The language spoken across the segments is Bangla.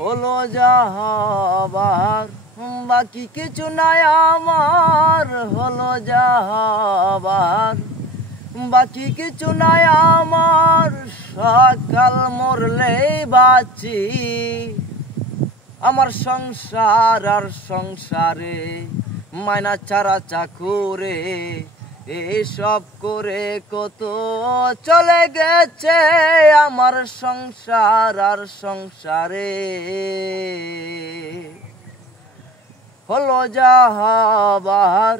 হলো যাহাবার বাকি কিছু নাই আমার, হলো যাহাবার বাকি কিছু নাই আমার, সকাল মরলেই বাঁচি। আমার সংসার আর সংসারে মাইনা চারা চাকুরে এসব করে কত চলে গেছে আমার সংসার আর সংসারে। হলো যাহাবার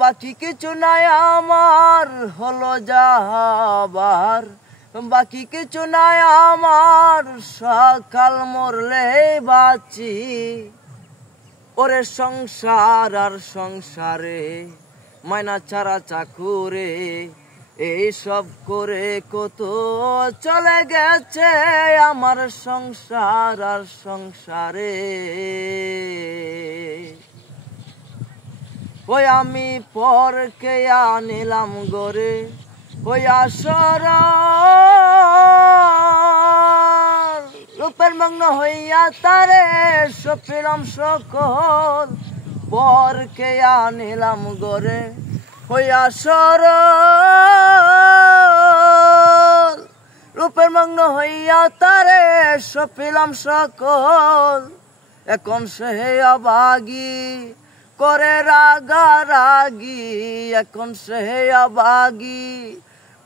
বাকি কিছু নাই আমার, হলো যাহাবার বাকি কিছু নাই আমার, সকাল মরলে বাঁচি। ওরে সংসার আর সংসারে মাইনা চারা চাকুরে এইসব করে কত চলে গেছে আমার সংসার আর সংসারে। ওই আমি পরকে আনিলাম গরে ওই আসর, রূপের মগ্ন হইয়া তারে সপিলাম সকল। পরকে আনিলাম গরে ওই আসর, রূপের মগ্ন হইয়া তারে সপিলাম সকল। এখন সে আবাগি করে রাগারাগি, এখন সে আবাগি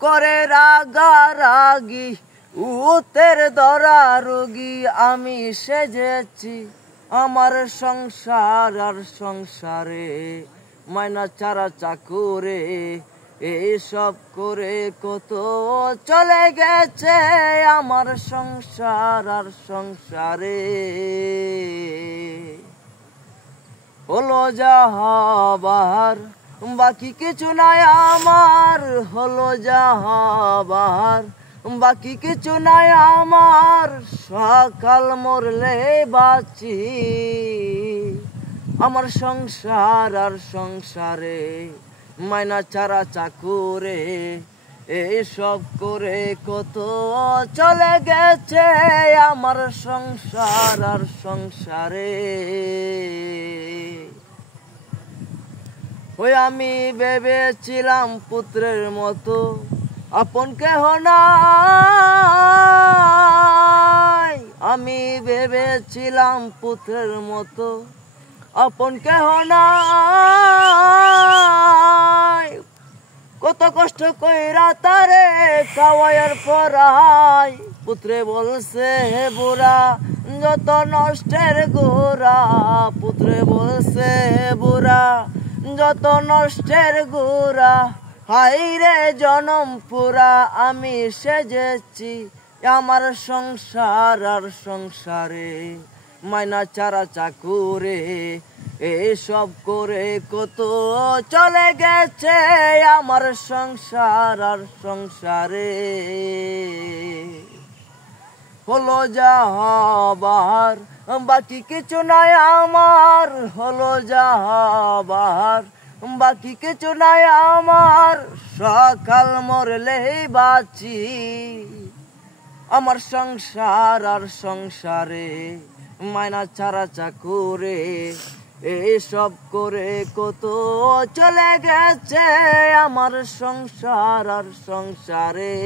করে রাগারাগি। উতের ধরা রোগী আমি সেজেছি আমার সংসার আর সংসারে মাইনা চারা চাকুরে এইসব করে কত চলে গেছে আমার সংসার আর সংসারে। হলো যাহাবার বাকি কিছু নাই আমার, হলো যাহাবার বাকি কিছু নাই আমার, সকাল মরলে বাঁচি। আমার সংসার আর সংসারে মাইনা চারা চাকুরে এইসব করে কত চলে গেছে আমার সংসার আর সংসারে। ওই আমি ভেবেছিলাম পুত্রের মতো আপন কেহ নাই, আমি ভেবেছিলাম পুত্রের মতো আপন কেহ নাই। কত কষ্ট কইরা তারে খাওয়াইয়ার পরাই, পুত্রে বলছে হে বুড়া যত নষ্টের গোড়া, পুত্রে বলছে হে বুড়া যত নষ্টের গোড়া। হাইরে জনম পুরা আমি সেজেছি আমার সংসার আর সংসারে মাইনা চারা চাকুরে এসব করে কত চলে গেছে আমার সংসার আর সংসারে। হলো যাহাবার বাকি কিছু নাই আমার, হলো যাহাবার বাকি কিছু নাই আমার, সকাল মরলেই বাঁচি। আমার সংসার আর সংসারে মাইনা চারা চাকুরে এসব করে কত চলে গেছে আমার সংসার আর সংসারে।